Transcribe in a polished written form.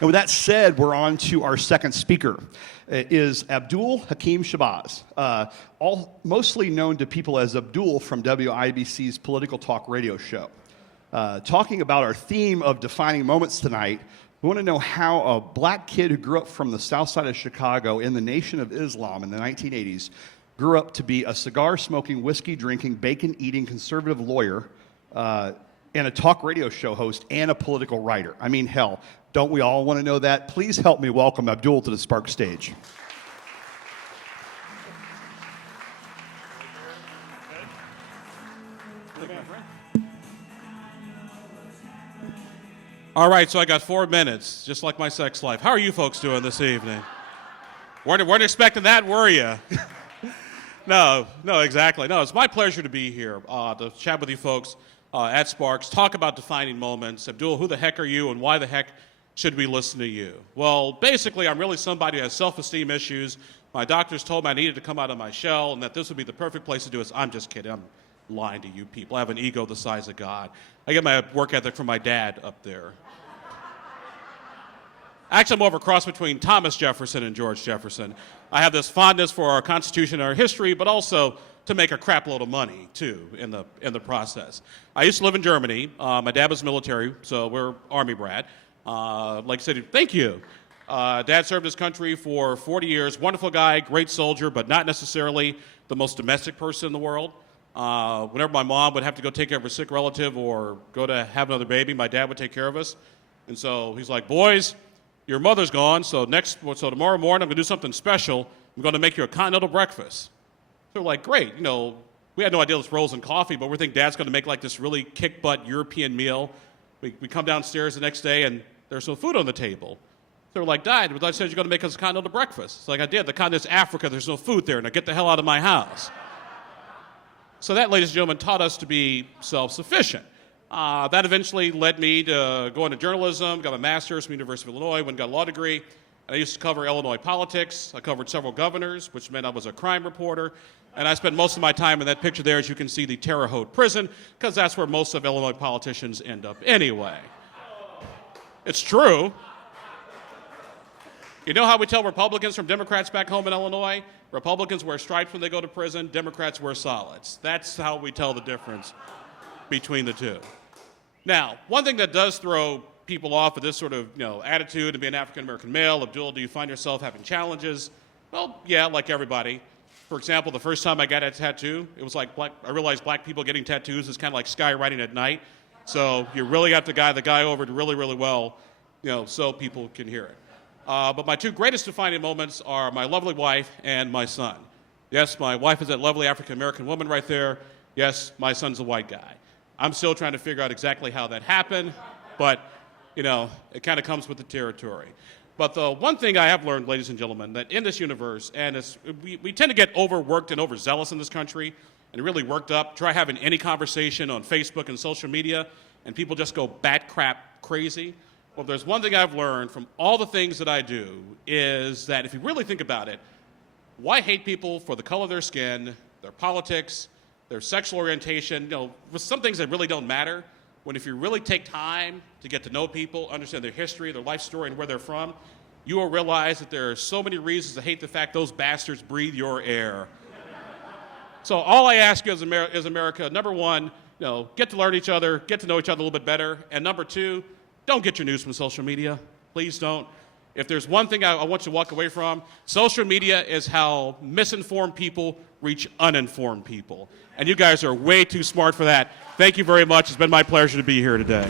And with that said, we're on to our second speaker. It is Abdul Hakim Shabazz, mostly known to people as Abdul from WIBC's Political Talk radio show. Talking about our theme of defining moments tonight, we want to know how a black kid who grew up from the south side of Chicago in the Nation of Islam in the 1980s grew up to be a cigar-smoking, whiskey-drinking, bacon-eating conservative lawyer and a talk radio show host and a political writer. I mean, hell, don't we all want to know that? Please help me welcome Abdul to the Spark stage. All right, so I got 4 minutes, just like my sex life. How are you folks doing this evening? Weren't expecting that, were you? No, exactly. No, it's my pleasure to be here to chat with you folks at Sparks, talk about defining moments. Abdul, who the heck are you and why the heck should we listen to you? Well, basically, I'm really somebody who has self-esteem issues. My doctors told me I needed to come out of my shell and that this would be the perfect place to do it. I'm just kidding. I'm lying to you people. I have an ego the size of God. I get my work ethic from my dad up there. Actually, I'm more of a cross between Thomas Jefferson and George Jefferson. I have this fondness for our Constitution and our history, but also to make a crap load of money, too, in the process. I used to live in Germany. My dad was military, so we're Army brat. Like I said, thank you. Dad served his country for 40 years. Wonderful guy, great soldier, but not necessarily the most domestic person in the world. Whenever my mom would have to go take care of a sick relative or go to have another baby, my dad would take care of us. And so he's like, boys, your mother's gone, so tomorrow morning I'm going to do something special. I'm going to make you a continental breakfast. So we're like, great. You know, we had no idea it was rolls and coffee, but we think Dad's going to make like this really kick-butt European meal. We come downstairs the next day, and there's no food on the table. So we're like, Dad, I said you're going to make us a continental breakfast. It's like, I did. The continent's Africa. There's no food there. Now get the hell out of my house. So that, ladies and gentlemen, taught us to be self-sufficient. That eventually led me to go into journalism, got a master's from the University of Illinois, went and got a law degree. And I used to cover Illinois politics. I covered several governors, which meant I was a crime reporter. And I spent most of my time in that picture there, as you can see, the Terre Haute prison, because that's where most of Illinois politicians end up anyway. It's true. You know how we tell Republicans from Democrats back home in Illinois? Republicans wear stripes when they go to prison. Democrats wear solids. That's how we tell the difference between the two. Now, one thing that does throw people off of this sort of attitude to be an African-American male, Abdul, do you find yourself having challenges? Well, yeah, like everybody. For example, the first time I got a tattoo, it was like I realized black people getting tattoos is kind of like skywriting at night. So you really have to guide the guy over to really, really well, so people can hear it. But my two greatest defining moments are my lovely wife and my son. Yes, my wife is that lovely African-American woman right there. Yes, my son's a white guy. I'm still trying to figure out exactly how that happened, but, it kind of comes with the territory. But the one thing I have learned, ladies and gentlemen, that in this universe, and we tend to get overworked and overzealous in this country, and really worked up, try having any conversation on Facebook and social media, and people just go bat crap crazy. Well, there's one thing I've learned from all the things that I do is that if you really think about it, why hate people for the color of their skin, their politics, their sexual orientation, with some things that really don't matter, when if you really take time to get to know people, understand their history, their life story, and where they're from, you will realize that there are so many reasons to hate the fact those bastards breathe your air. So all I ask you as America, number one, get to learn each other, get to know each other a little bit better, and number two, don't get your news from social media. Please don't. If there's one thing I want you to walk away from, social media is how misinformed people reach uninformed people. And you guys are way too smart for that. Thank you very much. It's been my pleasure to be here today.